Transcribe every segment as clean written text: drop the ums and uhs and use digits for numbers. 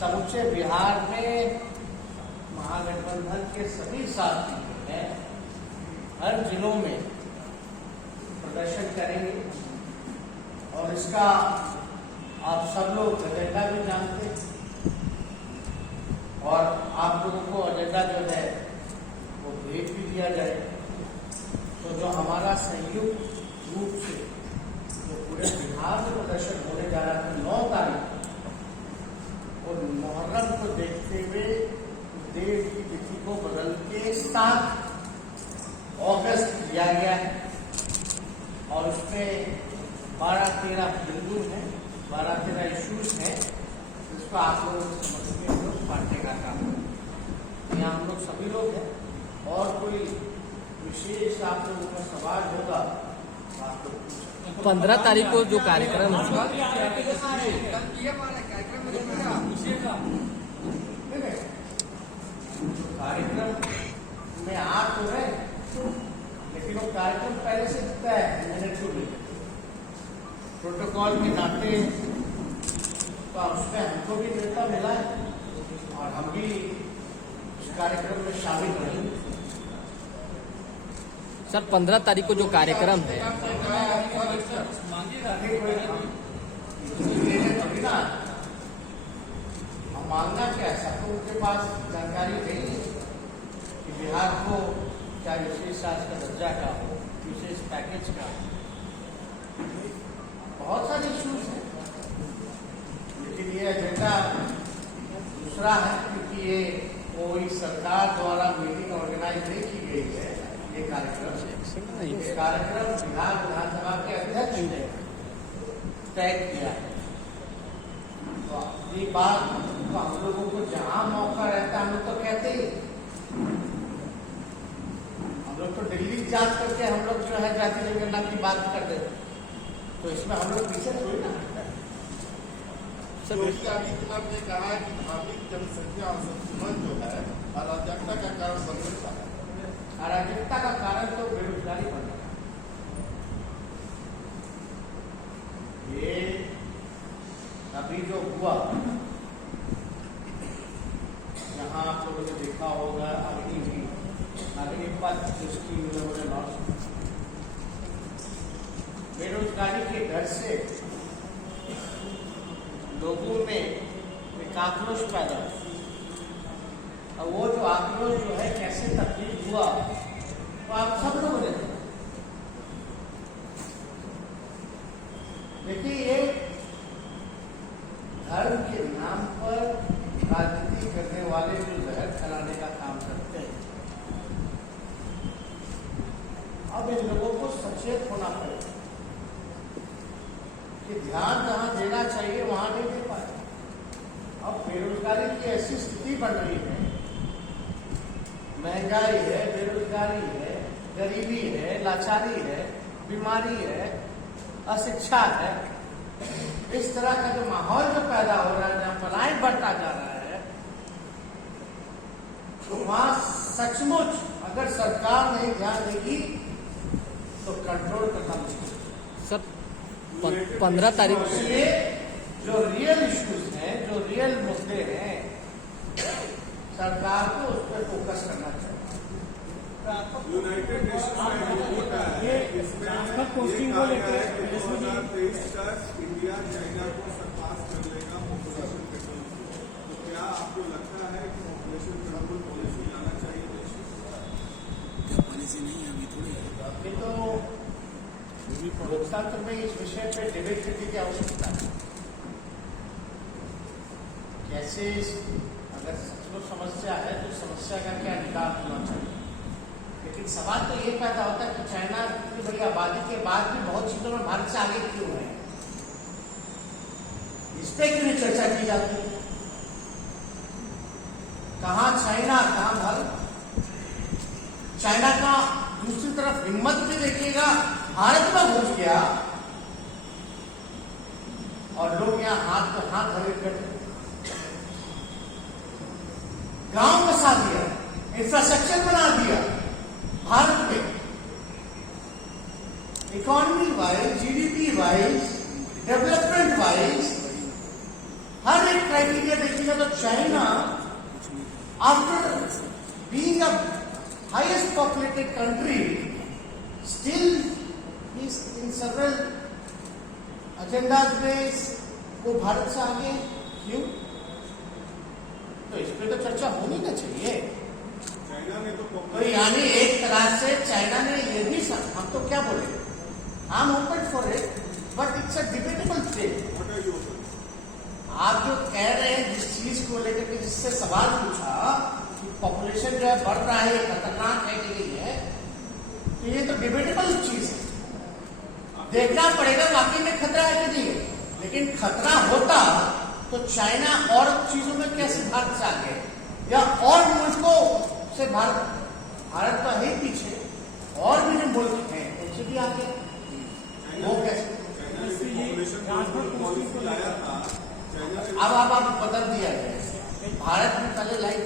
समूचे बिहार में महागठबंधन के सभी साथी हैं, हर जिलों में प्रदर्शन करेंगे और इसका आप सब लोग एजेंडा भी जानते हैं और आप लोगों को एजेंडा जो है वो भेज भी दिया जाएगा। तो जो हमारा संयुक्त रूप से जो पूरे बिहार में प्रदर्शन होने जा रहा है 9 तारीख और मुहर्रम को देखते हुए देश की तिथि को बदल के 7 अगस्त किया गया है और उसमें 12-13 बिंदु हैं, 12-13 इश्यूज हैं, जिसको आप लोग समझ के हम लोग बांटने का काम करें। यहाँ हम लोग सभी लोग हैं और कोई विशेष आप लोगों का सवाल होगा आप लोग 15 तारीख को जो कार्यक्रम होगा कार्यक्रम में आ तो रहे, लेकिन वो कार्यक्रम पहले से दिखता है मैंने प्रोटोकॉल के नाते, तो उसमें हमको भी न्योता मिला है और हम भी उस कार्यक्रम में शामिल रहेंगे। सर 15 तारीख को जो कार्यक्रम है हम मांगना क्या है, सबको उनके पास जानकारी नहीं है कि बिहार को क्या विशेष राज्य का दर्जा का हो, विशेष पैकेज का, बहुत सारे इश्यूज हैं। लेकिन ये एजेंडा दूसरा है क्योंकि ये कोई सरकार द्वारा मीटिंग ऑर्गेनाइज नहीं की गई है। ये कार्यक्रम बिहार विधानसभा के अध्यक्ष ने तय किया है। तो ये बात तो हम लोगों को जहां मौका रहता है हम लोग तो कहते ही, हम लोग तो दिल्ली जान करके हम लोग जो है जाति जनगणना की बात कर देते, तो इसमें हम लोग पीछे थोड़ी ना। योगी आदित्यनाथ ने कहा कि धार्मिक जनसंख्या और संतुलन जो है अराजकता का कारण बन सकता है। अराजकता का कारण तो बेरोजगारी बन रहा है। ये अभी जो हुआ, यहाँ आप लोगों ने देखा होगा अग्निपथ जिसकी उन्होंने लॉन्च, बेरोजगारी के डर से लोगों में एक आक्रोश पैदा हुआ और वो जो आक्रोश जो है कैसे तब्दील हुआ वो आप सब लोगों ने देखा। देखिए ये धर्म के नाम पर राजनीति करने वाले जो जहर फैलाने का काम करते हैं, अब इन लोगों को सचेत होना पड़ेगा कि ध्यान जहां देना चाहिए वहां नहीं दे पाए। अब बेरोजगारी की ऐसी स्थिति बन रही है, महंगाई है, बेरोजगारी है, गरीबी है, लाचारी है, बीमारी है, अशिक्षा है, इस तरह का जो माहौल जो पैदा हो रहा है, जहां पलायन बढ़ता जा रहा है, तो वहां सचमुच अगर सरकार नहीं ध्यान देगी तो कंट्रोल करना मुश्किल है। सर 15 तारीख इसलिए जो रियल इश्यूज हैं, जो रियल मुद्दे हैं, सरकार को उस पर फोकस करना चाहिए। यूनाइटेड नेशंस का रिपोर्ट है, इसमें पोस्टिंग को लेकर 2023 तक इंडिया चाइना को सरपास कर लेगा पॉपुलेशन कंट्रोल। तो क्या आपको लगता है कि पॉपुलेशन कंट्रोल पॉलिसी लाना चाहिए देश में? पॉलिसी नहीं है अभी थोड़ी। अभी तो लोकतंत्र में इस विषय पे डिबेट करने की आवश्यकता है। कैसे अगर सचमुच समस्या है तो समस्या का क्या निदान होना चाहिए। लेकिन सवाल तो ये पैदा होता है कि चाइना इतनी बड़ी आबादी के बाद भी बहुत चीजों में भारत से आगे क्यों है, इस पे क्यों नहीं चर्चा की जाती। कहां चाइना कहां भारत। चाइना का दूसरी तरफ हिम्मत भी देखिएगा, भारत में घुस गया और लोग यहाँ हाथ पे हाथ धरे करते, गांव बसा दिया, इंफ्रास्ट्रक्चर बना दिया भारत में। Economy wise, GDP wise, development wise हर एक क्राइटेरिया देखिएगा तो after being a highest populated country, still is in several agendas में वो भारत से आगे क्यों? तो इस पे तो चर्चा होनी ना चाहिए। चाइना ने तो यानी एक तरह से चाइना ने ये भी हम तो क्या बोले, I am open for it, but it's a debatable thing. आप जो कह रहे हैं जिस चीज को लेकर के जिससे सवाल पूछा कि पॉपुलेशन जो है बढ़ रहा है, खतरनाक है कि नहीं है, तो ये तो डिबेटेबल चीज है, देखना पड़ेगा वाकई में खतरा है कि नहीं है। लेकिन खतरा होता तो चाइना और चीजों में कैसे भारत से आगे, या और मुल्कों से भारत तो है पीछे, और भी जो मुल्क हैं उनसे भी आगे, वो कैसे? अब आप बदल दिया है, भारत में पहले लाइट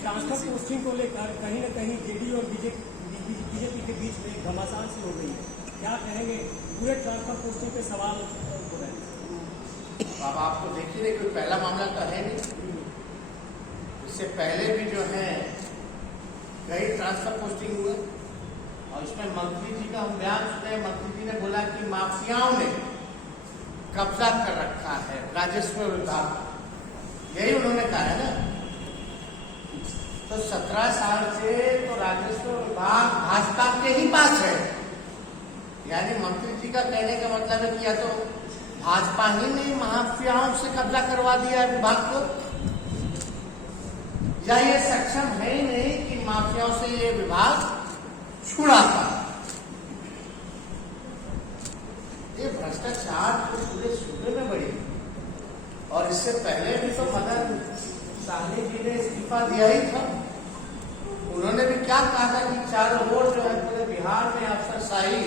ट्रांसफर पोस्टिंग को लेकर कहीं न कहीं जेडी और बीजेपी के बीच में घमासान सी हो गई है, क्या कहेंगे? पूरे ट्रांसफर पोस्टिंग पे सवाल हो रहे हैं। अब आपको देखिए कोई पहला मामला तो है नहीं, इससे पहले भी जो है कई ट्रांसफर पोस्टिंग हुए, और इसमें मंत्री जी का हम बयान सुने। मंत्री जी ने बोला कि माफियाओं ने कब्जा कर रखा है राजस्व विभाग, यही उन्होंने कहा है ना। तो 17 साल से तो राजस्व विभाग भाजपा के ही पास है, यानी मंत्री जी का कहने का मतलब है कि या तो भाजपा ही ने माफियाओं से कब्जा करवा दिया है विभाग को, या ये सक्षम है ही नहीं कि माफियाओं से ये विभाग छुड़ा था। ये भ्रष्टाचार तो पूरे सूबे में बढ़ी, और इससे पहले भी तो मदन साहनी जी ने इस्तीफा दिया ही था। उन्होंने भी क्या कहा था कि चारों ओर जो है पूरे बिहार में अफसरशाही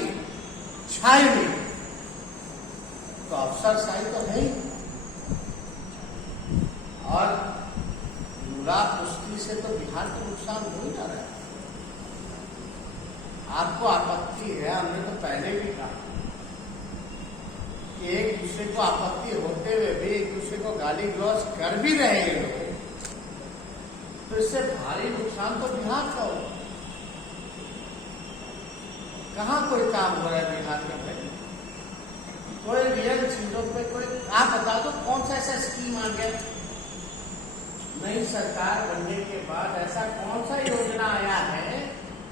छाई हुई, तो अफसरशाही तो है ही, और मुरा कुश्ती से तो बिहार को नुकसान हो ही जा रहा है। आपको आपत्ति है, हमने तो पहले भी कहा कि एक दूसरे को आपत्ति होते हुए भी एक दूसरे को गाली गलौज कर भी रहे हैं लोग, तो इससे भारी नुकसान तो बिहार का हो। कहाँ कोई काम हो रहा है बिहार में भाई? कोई रियल चीजों पे कोई आप बता दो कौन सा ऐसा स्कीम आ गया नई सरकार बनने के बाद, ऐसा कौन सा योजना आया है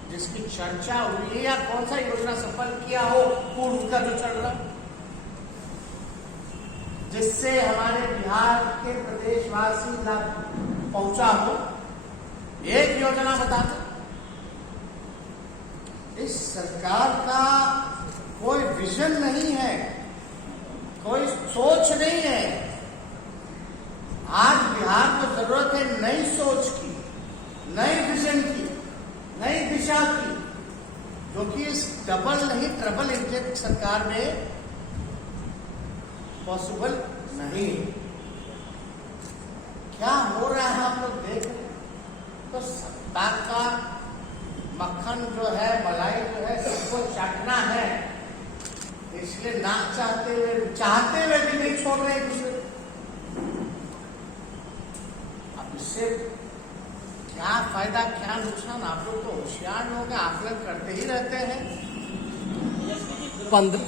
जिसकी चर्चा हुई है, या कौन सा योजना सफल किया हो पूर्व का जो चल रहा, जिससे हमारे बिहार के प्रदेशवासी लाभ पहुंचा हो? एक योजना बता दो। इस सरकार का कोई विजन नहीं है, कोई सोच नहीं है। आज बिहार को जरूरत है नई सोच की, नई विजन की, नई दिशा की, जो कि इस डबल नहीं ट्रबल इंजन सरकार में पॉसिबल नहीं। क्या हो रहा है आप लोग देख रहे हैं। तो सत्ता का मक्खन जो है, मलाई जो है, सबको चाटना है, इसलिए ना चाहते हुए भी नहीं छोड़ रहे एक दूसरे। अब इससे क्या फायदा क्या नुकसान, आप लोग तो होशियार लोग हैं, आकलन करते ही रहते हैं। 15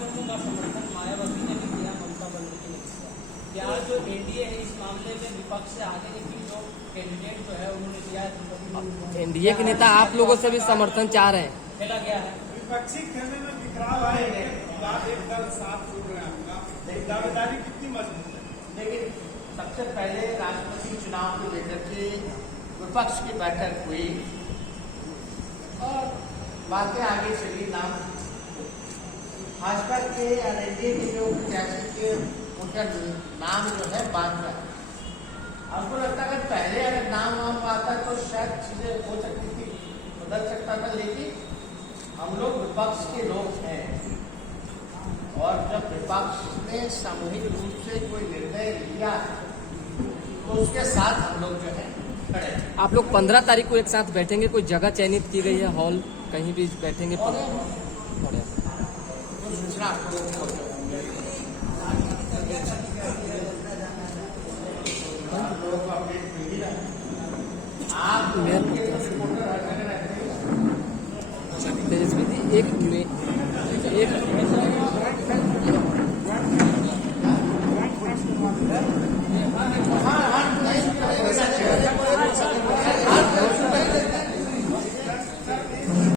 मायावती ने भी किया, ममता बनर्जी ने किया। क्या जो एनडीए है इस मामले में विपक्ष से आगे निकली, जो कैंडिडेट जो है उन्होंने दिया है, एनडीए के नेता आप लोगों से भी समर्थन चाह रहे हैं? खेला गया है। विपक्षी खेलने में बिखराव आएंगे, एक दल साथ जुड़ रहे हैं, आपका दावेदारी कितनी मजबूत है? लेकिन सबसे पहले राष्ट्रपति चुनाव को लेकर के विपक्ष की बैठक हुई और बातें आगे चली। नाम भाजपा के या एनडीए के जो प्रत्याशी के उनका नाम जो है बात का, हमको लगता है कि पहले अगर नाम आता तो शायद चीजें हो सकती थी, बदल सकता था। लेकिन हम लोग विपक्ष के लोग हैं, और जब विपक्ष ने सामूहिक रूप से कोई निर्णय लिया तो उसके साथ हम लोग जो है खड़े। आप लोग 15 तारीख को एक साथ बैठेंगे, कोई जगह चयनित की गई है, हॉल कहीं भी बैठेंगे? और सूचना आपको लोगों को अपडेट मिल ही रहा है। आप मेयर रिपोर्टर हर जगह रहते हैं। तेजस्वी जी एक